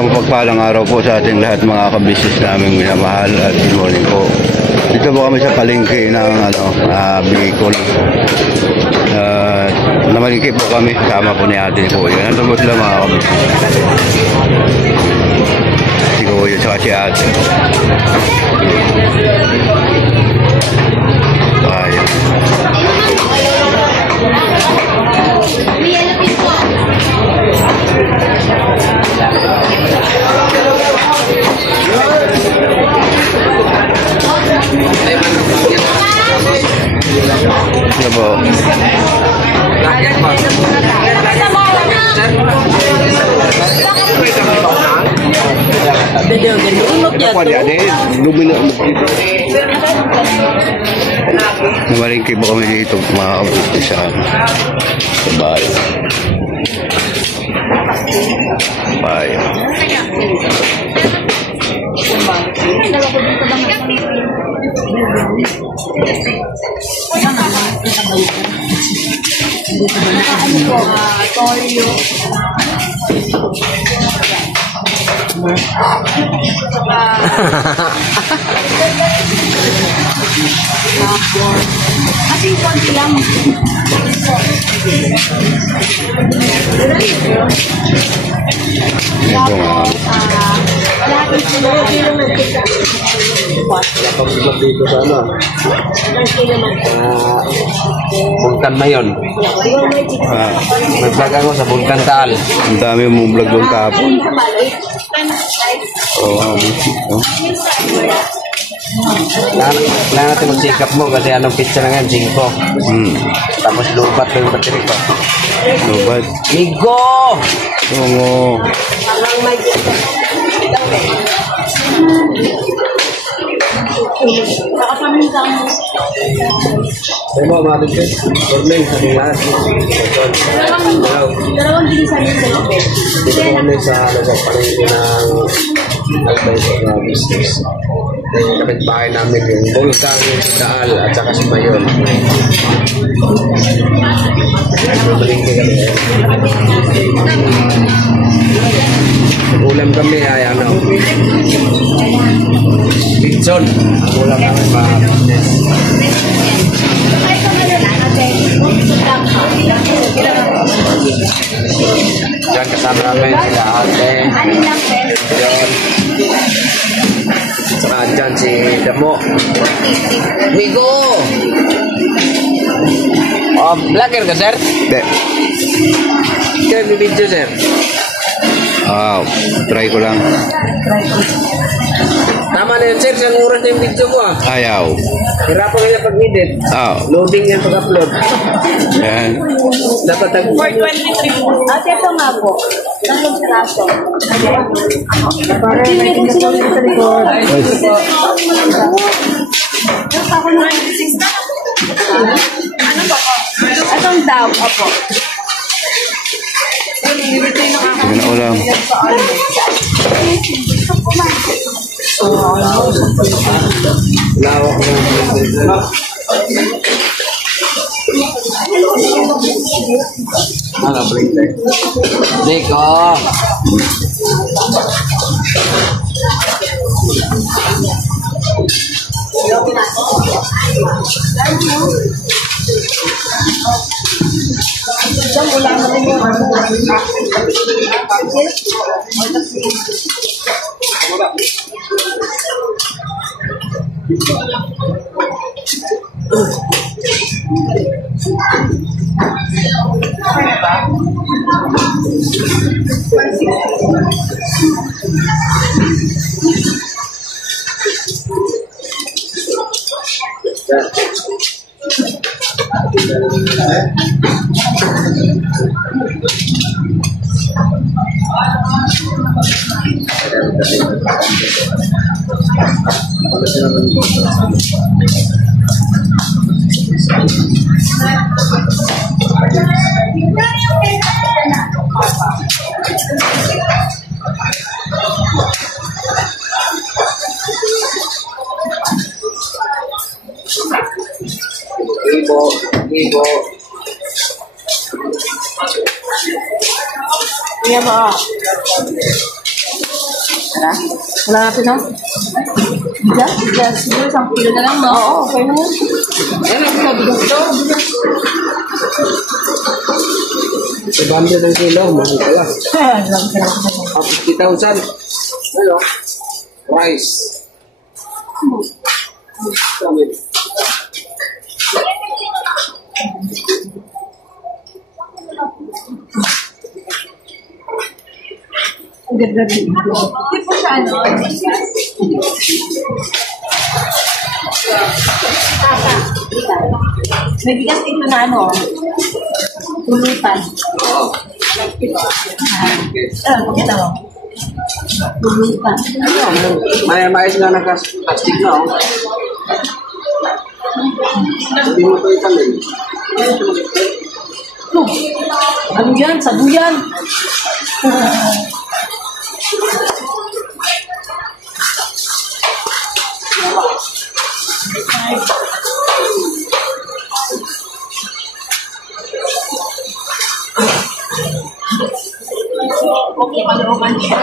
Isang pagpalang araw po sa ating lahat mga kabisnes naming minamahal at good morning po. Dito po kami sa palengke ng Bicol. Namalingki po kami, kasama po ni ate po. Yan, nandun po sila mga kabisnes. Si Kuya at si ate. Ayan. Ano po? Namalingki po kami dito mga kabisnes sa bahay. Kasi konti lang. Pagsigot dito sa Bulkan Mayon. Nag-vlog ako sa Bulkan Taal. Ang dami mong vlog doon kahapon. Kailangan natin magsikap mo kasi anong pizza na ngayon, 5. Tapos lubat na yung battery ko. Lubat? Migo! Oo. Ay mo, mabig ka. Problem sa mga lahat. Dalawang gilisan yung sa lupit. Dito kami sa palengke ng advisor na business. Yung kapitbahay namin yung Bulkan, yung Taal, at saka si Mayon. Palengke kami. Ulam kami ay Pinson. Ulam kami business. Diyan kasama namin sila ate. Diyan. Saka dyan si Damo. Migo! Vlogger ka, sir? Hindi. Kaya bibidyo, sir? Try ko lang. Tama na yun, sir. Saan oras na yung video ko, Ayaw. Hirapan kanya pag-edit. Loading yan pag-upload. Yan. Dapat 423. At ito nga po. Tatlong traso. Ano po po? Itong daw, opo. Yan na ulam. lawak na. Balik tayo. Deko! Ibo. Iya, Ma. Tara. Wala natin, no? Bigas? Bigas. Siguro 1 kilo na lang, no? Oo, okay na yun. Ayan, natin na bigas to. Sa bando ng kilo, mahal pala. 50,000. Ano? Rice. Ang ganda rin. Hindi po siya, ano? May bigas dito na, ano? Tulutan. Pakita mo. Tulutan. May mais nga ng plastic na, oh. Hindi mo ito italin. Ano yan? Sabuyan. Okay, palooban siya.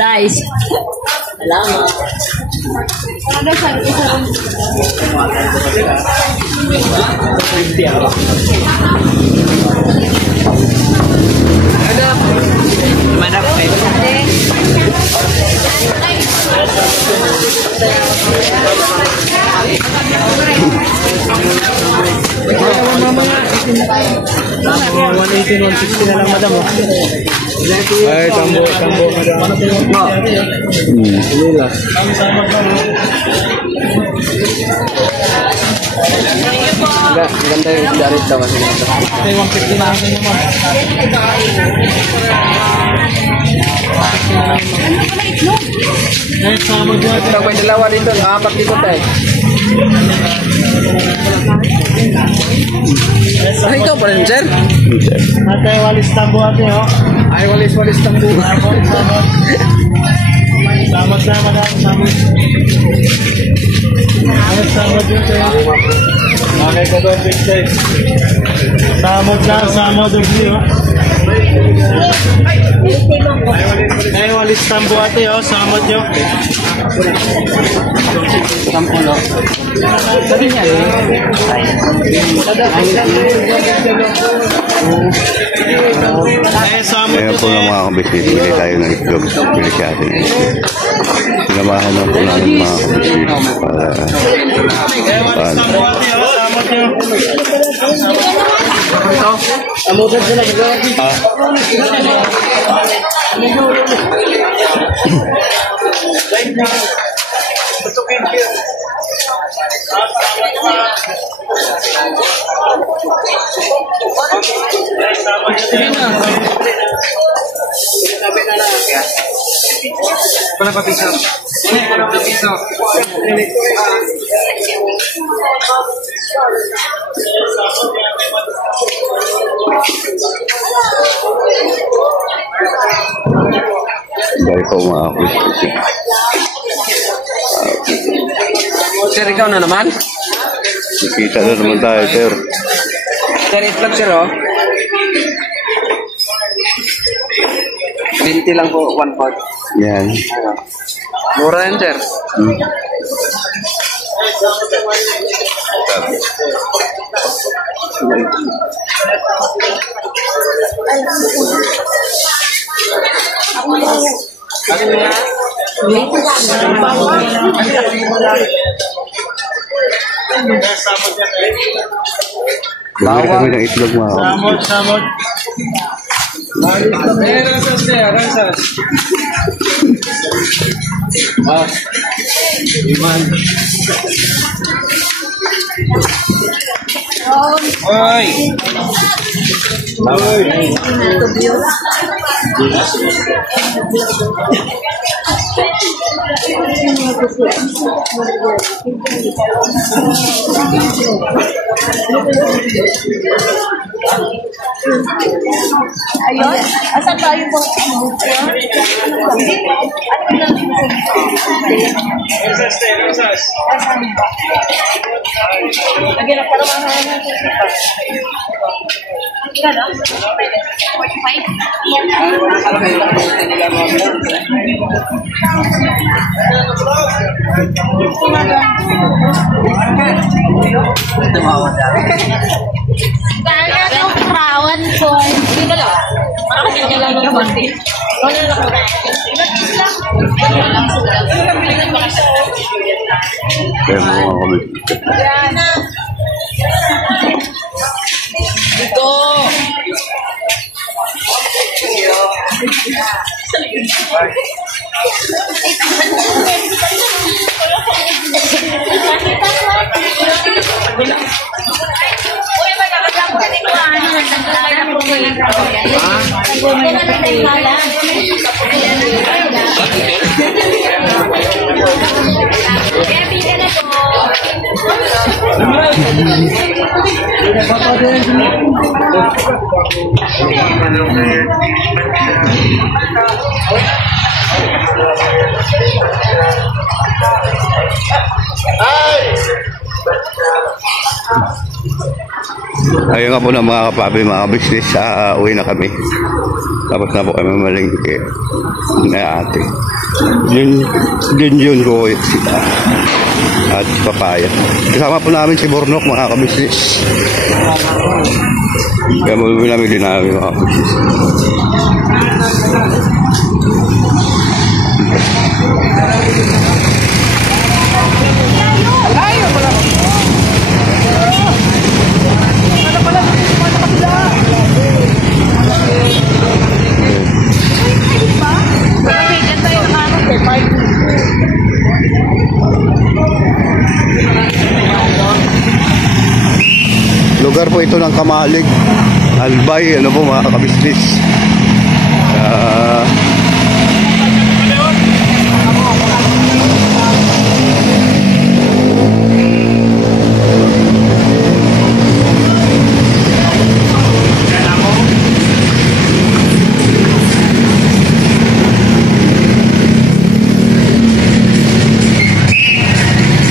Size. Salamat. Ano sabi ko sa Manap Tamo 180, 160 na lang, madam. Ay, tambo, madam. Lila. Ganda yung darit daw. Ay, 150 na lang naman. Ito may dalawa dito, 4 dito tayo. Ay, ikaw pa rin, sir? Ate, walis tambo ate, oh. Ay, walis tambo. Samot na, madami, samot. Samot yun, sir. Okay ka doon, big size. Samot na, samot doon, oh. Ay, walis tambo ate, oh. Samot yun. Sampulo. Sabi niya, Ayan po ng mga kabisnes, bili tayo ng itlog. Bili siya atin. Sinamahan lang po namin mga kabisnes para Berapa piso? Berapa piso? balik po mga kabisnes. Sir, ikaw na naman? Nakita na naman tayo, sir. Sir, itlog, sir, oh. 20 lang po, 1/4. Yan. Mura yan, sir. Bumili kami ng itlog mga kabisnes. Samot. Ah, iman. Hoy! Ayun? Asan tayo po? Lagi na para mahal Kaya yung perawan ko. Dito lang. Makakasya niya lang ng konti. Wala lang ako. Kaya mga kabisnes. Dito. Uy, magkakasya ko din ko. Ano, nagtaglalay na po ko yung kaya bigyan na po. Ayun nga po na mga kapapi, mga business, uwi na kami. Tapos na po kami malingki na ate. Yun ko at papaya. Kasama po namin si Bornok, mga kabisnes. Kaya mo namin din namin mga kabisnes. Lugar po ito ng Kamalig, Albay, ano po mga kabisnes.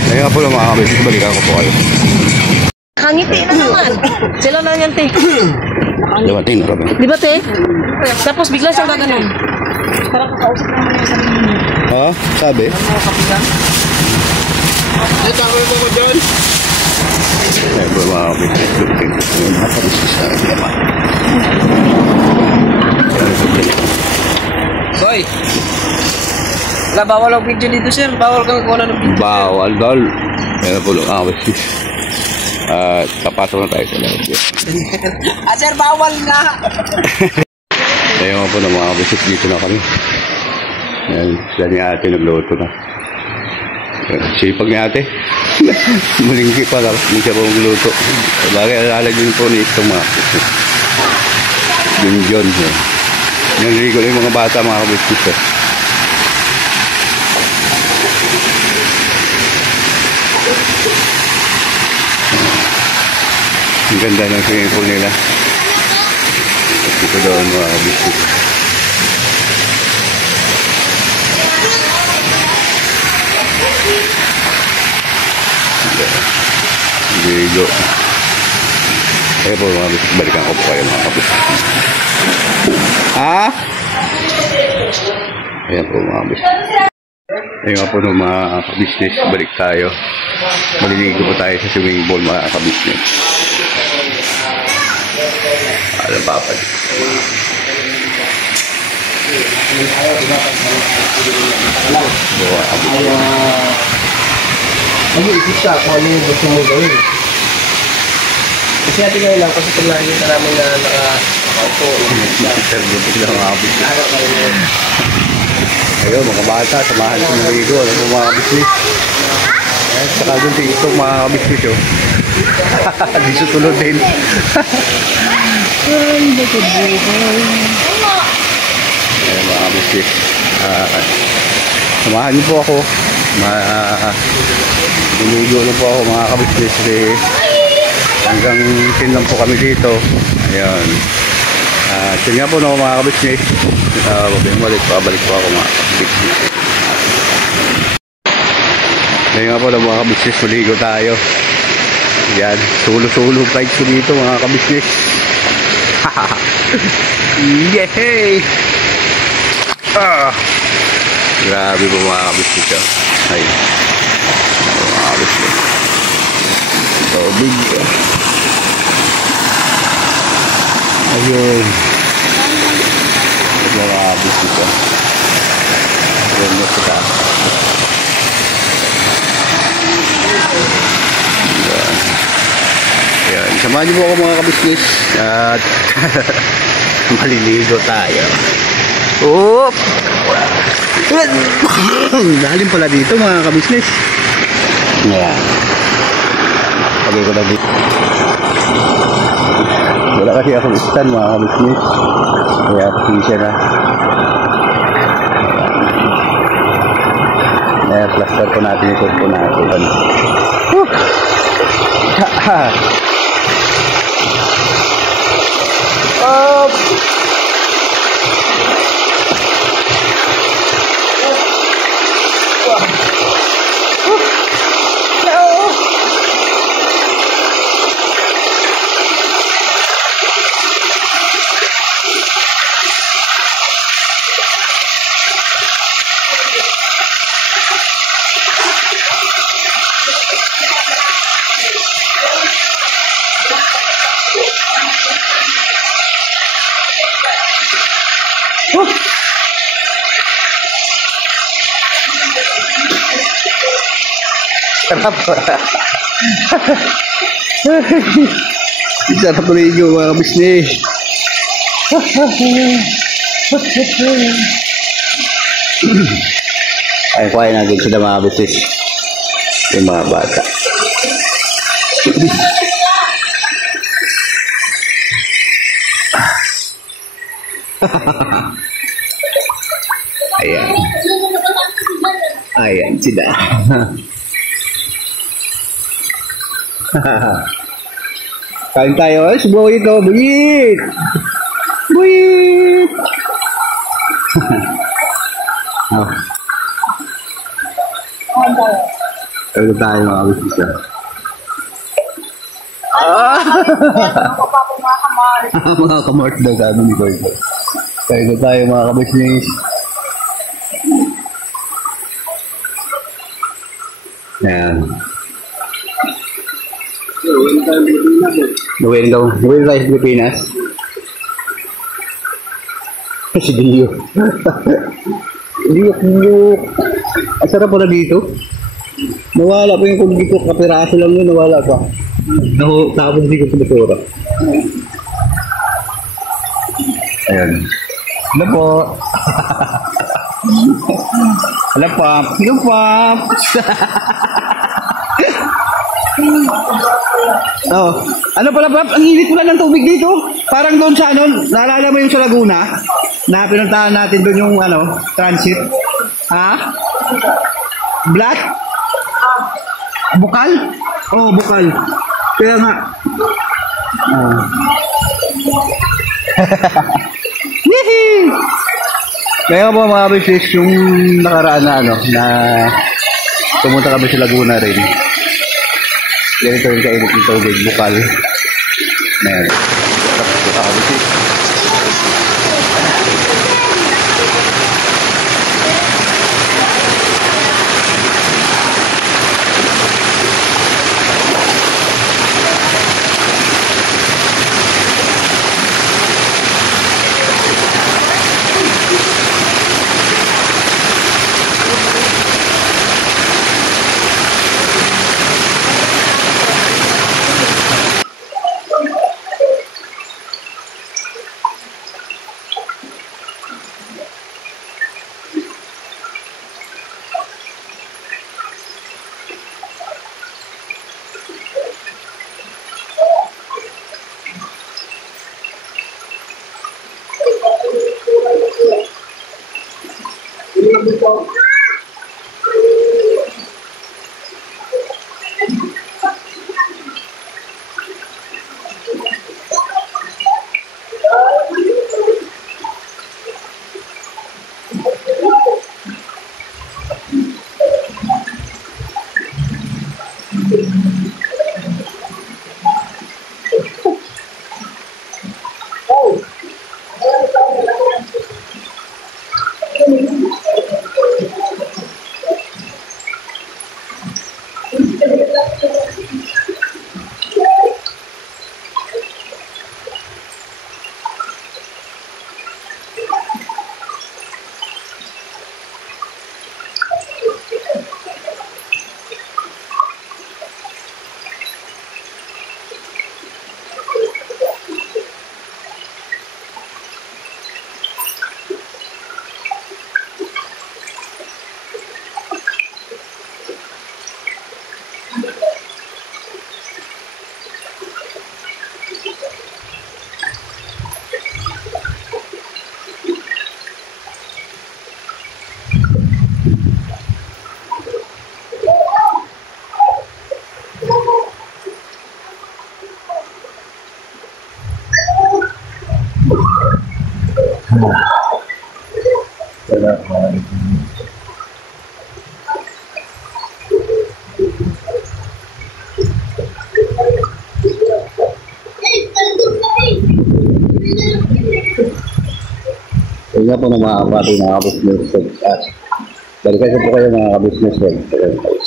Ayun nga po lang mga kabisnes, balikan ko po kayo. Nakangiti na naman. Sila na yan, te. Dabating na kami. Di ba, te? Tapos bigla siyang gaganon. Parang kakausap naman yung sarili niya. Ha? Sabi? Tama mo ko dyan. Ayun po mga kabisnes, mga kabisnes na naman. Boy! Wala, bawal ang video dito, sir. Bawal kang kuha ng video. Bawal. Ayun po lang mga kabisnes. Papasok na tayo sa loob. Sir, bawal na! Ayun po na mga kabisnes, dito na kami. Ayan, sila ni ate nagluto na. Ayan, sipag ni ate. Malingki pa lang, hindi siya po magluto. Bagay, alala din po ni itong mga kabisnes. Yun. Yung ligo na yung mga bata, mga kabisnes. Ang ganda ng swimming pool nila. Dito doon mga kabisnes. Ligo. Kaya po mga kabisnes, balikan ko po kayo mga kabisnes. Ha? Ayan po mga kabisnes. Ayun nga po no, mga kabisnes, balik tayo. Maliligo po tayo sa swimming pool mga kabisnes. Alam pa pa. Mag-iisip siya kung ano yung gusto mo gawin. Kasi natin ngayon lang, kasi pag nakikita namin na nakaupo. Interview po sila mga kabisnes. Ayun mga bata, samahan sa maliligo. Ano po mga kabisnes? Saka doon dito mga kabisnes oh. Dito tulog din. Ay, nakabuhay. Ayan mga kabisnes. Samahan niyo po ako. Niligo na po ako mga kabisnes. Hanggang 10 lang po kami dito. Ayan. Yun nga po no, mga kabisnes. Pabalik po ako mga kabisnes. Ngayon nga po no, mga kabisnes, maligo tayo. Yan, sulo-sulo vibes ko dito mga kabisnes. Yay! Grabe po mga kabisnes oh. Ay, mga kabisnes. Tubig. Ayun. Mga kabisnes oh. Ayun mo sa taas. Ayan, samahan niyo po ako mga kabisnes at maliligo tayo. Oop! Lalim pala dito mga kabisnes. Ayan. Pagay ko na dito. Wala kasi akong stand mga kabisnes. Kaya pasensya na. Ayan, plaster po natin ito po natin. Ha! Up! Sarap. Sarap maligo mga kabisnes. Ay, kuhain natin sila mga kabisnes. Yung mga bata. Ayan. Ayan sila. Kain tayo. Ay, subuhin ito. Buyit! Buyit! Kain tayo mga kabisnes. Mga kamart daw sabi ni Koy. Kain tayo mga kabisnes. Ayan. Gawin daw. Gawin tayo sa Pilipinas. Si Dio. Dio. Ang sarap pala dito. Nawala pa yung kundi ko. Kapiraso lang yun. Nawala pa. Tapos hindi ko sa basura. Ayan. Hello po. Hello po. Hello po. Oh, ano pala Pap? Ang init pala ng tubig dito. Parang doon sa ano, naalala mo yung sa Laguna na pinuntahan natin doon yung ano, transit. Ha? Black? Bukal? Oh, bukal. Kaya nga. Oh. Kaya po mga kabisnes, yung nakaraan na ano, na pumunta kami sa Laguna rin. Ganito yung kainit ng tubig, bukal. Ayan. Kaya po na mga kapatid, mga ka-business. Balikan ko po kayo mga ka-business.